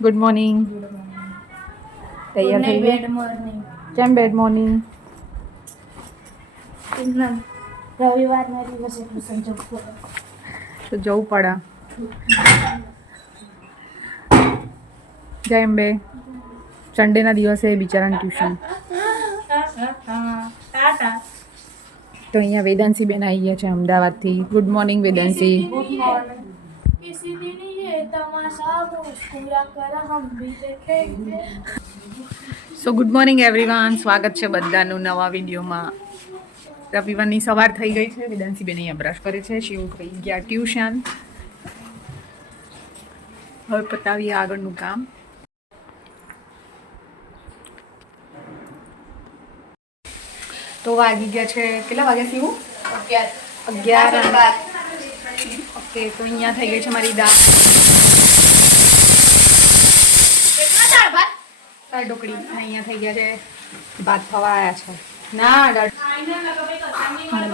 Good morning તૈયાર થઈ ગઈ કેમ બેડ મોર્નિંગ રવિવારના દિવસે ટ્યુશન જવું તો જવું પડે કેમ બે સન્ડેના દિવસે બિચારાને ટ્યુશન તો અહીંયા વેદાંશી બેન આવી ગયા છે અમદાવાદથી good morning Vedanshi good morning so good morning everyone સ્વાગત છે બધાનું નવા વિડીયોમાં. રવિવારની સવાર થઈ ગઈ છે. વિદાંશીબેન અહીંયા બ્રશ કરે છે. શિવ થઈ ગયા ટ્યુશન. હવે પતાવીએ આગળનું કામ. તો વાગી ગયા છે. કેટલા વાગ્યા શિવ? અગિયાર. અગિયાર. ઓકે તો અહીંયા થઈ ગઈ છે મારી દાળ. દાળ ઢોકળી અહીંયા થઈ ગયા છે. ભાત થવા આવ્યા છે. ના દાળ.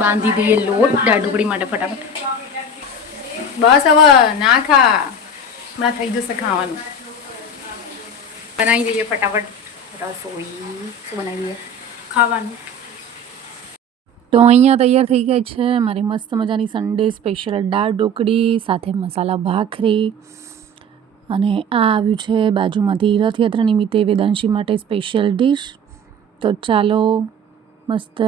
બાંધી દઈએ લોટ દાળ ઢોકળી માટે ફટાફટ. બસ હવે ના ખા. હમણાં થઈ જશે ખાવાનું. બનાવી દઈએ ફટાફટ. રસોઈ શું બનાવી દઈએ? ખાવાનું. તો અહીંયા તૈયાર થઈ ગઈ છે મારી મસ્ત મજાની સન્ડે સ્પેશિયલ દાળ ઢોકળી સાથે મસાલા ભાખરી. અને આ આવ્યું છે બાજુમાંથી રથયાત્રા નિમિત્તે વેદાંશી માટે સ્પેશિયલ ડિશ તો ચાલો મસ્ત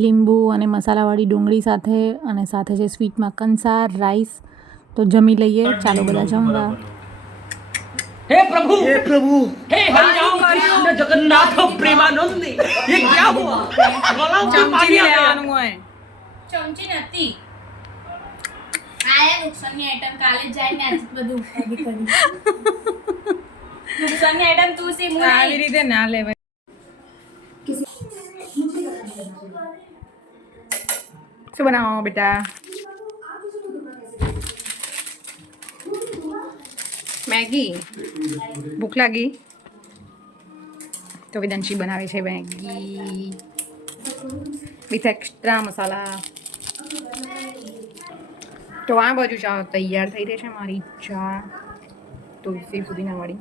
લીંબુ અને મસાલાવાળી ડુંગળી સાથે અને સાથે છે સ્વીટમાં કંસાર રાઈસ તો જમી લઈએ. ચાલો બધા જમવા. હે પ્રભુ! હે પ્રભુ! હે હરિરામ જગન્નાથ પ્રેમાનંદ. ચમચી નથી. આયા નુકસાનની આઈટમ રીતે ના લેવાય. શું બનાવો બેટા? મેગી. ભૂખ લાગી. તો વિદંશી બનાવે છે મેગી. વિથ એક્સ્ટ્રા મસાલા. તો આ બાજુ ચા તૈયાર થઈ રહી છે મારી ચા. તુલસી પુદીના વાળી.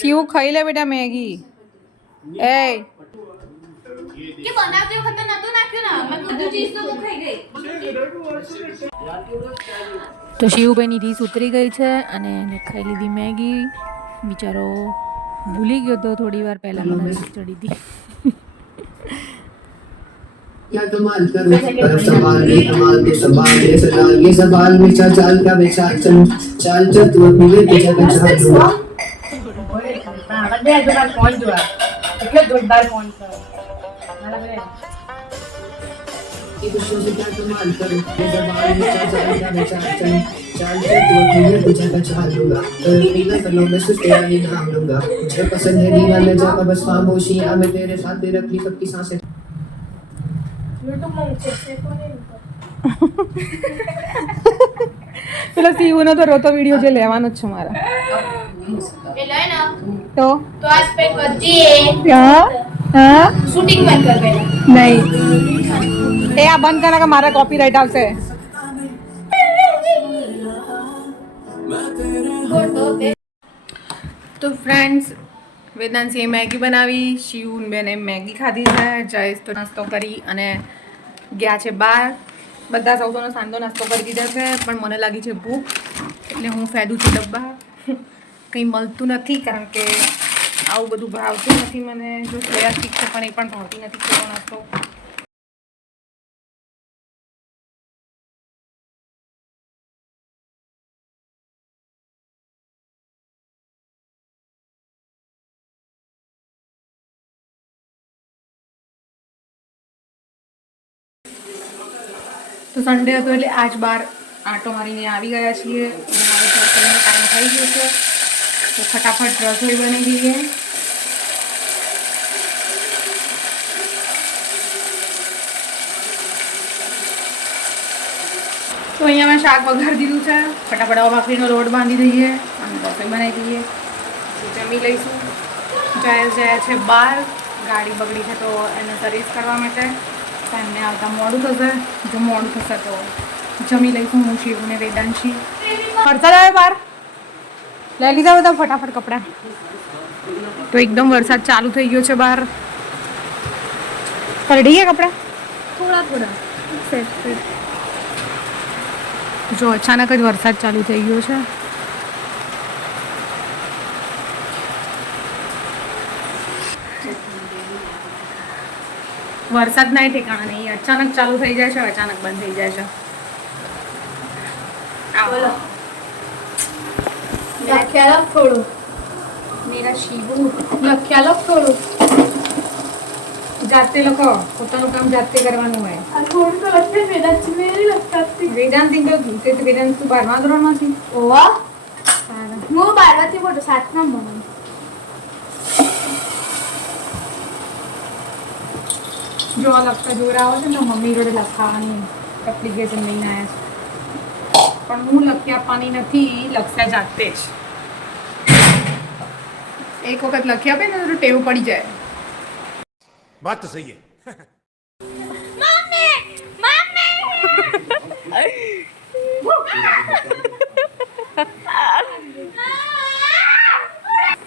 શિવ ખાઈ લે બેટા મેગી. એ. કે બનાવતી વખતે નતું નાખ્યું ને? મેં બધું ચીઝ તો હું ખાઈ ગઈ. તો શિવભાઈની રીસ ઉતરી ગઈ છે અને એને ખાઈ લીધી મેગી. બિચારો ભૂલી ગયો તો થોડી વાર પહેલાં મને રીસ ચડી હતી. क्या कमाल करो पर संभाल ये कमाल को संभाल ये सलाल ये संभाल बेचा चाल का बेचा चल चाल चल तू अपने बेचा बेचा हुआ अबे एक कौन जुआ क्या कमाल करो ये नीला सलों में सिर्फ़ तेरा ही मैं तेरे साथ तेरे अपनी सबकी साँसें યુટ્યુબમાં પેલો શિવનો તો રોતો વીડિયો જે લેવાનો જ છે મારા તો તો આજ પે કરતી હા હા શૂટિંગ બંધ કર પહેલા નહીં એ આ બંધ કરના કે મારા કોપીરાઇટ આવશે. તો ફ્રેન્ડ્સ વેદાંશીએ મેગી બનાવી. શિવ બેને મેગી ખાધી છે. જયેશ તો નાસ્તો કરી અને ગયા છે બહાર બધા સૌનો સાંજો નાસ્તો કરી દીધા છે, પણ મને લાગી છે ભૂખ. એટલે હું ફેદું છું ડબ્બા. કંઈ મળતું નથી, કારણ કે આવું બધું ભાવતું નથી મને. જો સોયા સ્ટીક પણ એ પણ ભાવતી નથી નાસ્તો. તો સન્ડે હતો એટલે આજ બાર આંટો મારીને આવી ગયા છીએ. ટાઈમ થઈ ગયો છે. તો ફટાફટ રસોઈ બની ગઈએ તો અહીંયા મેં શાક વઘાર દીધું છે. ફટાફટ ભાખરીનો લોટ બાંધી દઈએ અને રસોઈ બનાવી દઈએ. જમી લઈશું. જાય જાય છે બહાર ગાડી બગડી છે તો એને સર્વિસ કરવા માટે. તો એમને આવતા મોડું થશે જો મોડું થશે તો જમી લઈશું હું શિવ ને વેદાંશી. વરસાદ આવે બહાર લઈ લીધા બધા ફટાફટ કપડાં. તો એકદમ વરસાદ ચાલુ થઈ ગયો છે બહાર. પલડી ગયા કપડાં? થોડા થોડા. જો અચાનક જ વરસાદ ચાલુ થઈ ગયો છે. વરસાદ ના ઠેકાણા નહીં. અચાનક ચાલુ થઈ જાય છે અચાનક બંધ થઈ જાય છે. બોલો. લખ્યા લખ થોડું. મેરા શિવુ લખ્યા લખ થોડું. જાતે લખો. પોતાનું કામ જાતે કરવાનું હોય. આ થોડું તો લખે વેદાંત મેરી લખતા વેદાંત તો તે વેદાંત તું બારમા ધોરણમાંથી ઓવા સારા. હું બારવાથી મોટો સાતમા ભણું જો આ લખતા જોરા આવો છે ને મમ્મી જોડે લખાવાની એપ્લિકેશન લઈને આવ્યા છે પણ હું લખી આપવાની નથી લખતા જાતે જ એક વખત લખી આપે ને તો ટેવ પડી જાય વાત તો સહી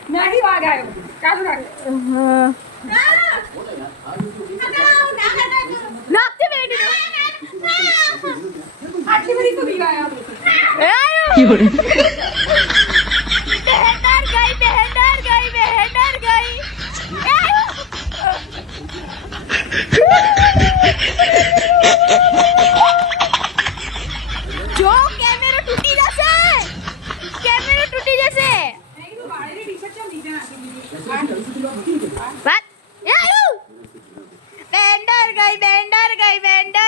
નહીં વાગ આવ્યો કાજુ રાખ એ આયુ બેન્ડર ગઈ બેન્ડર ગઈ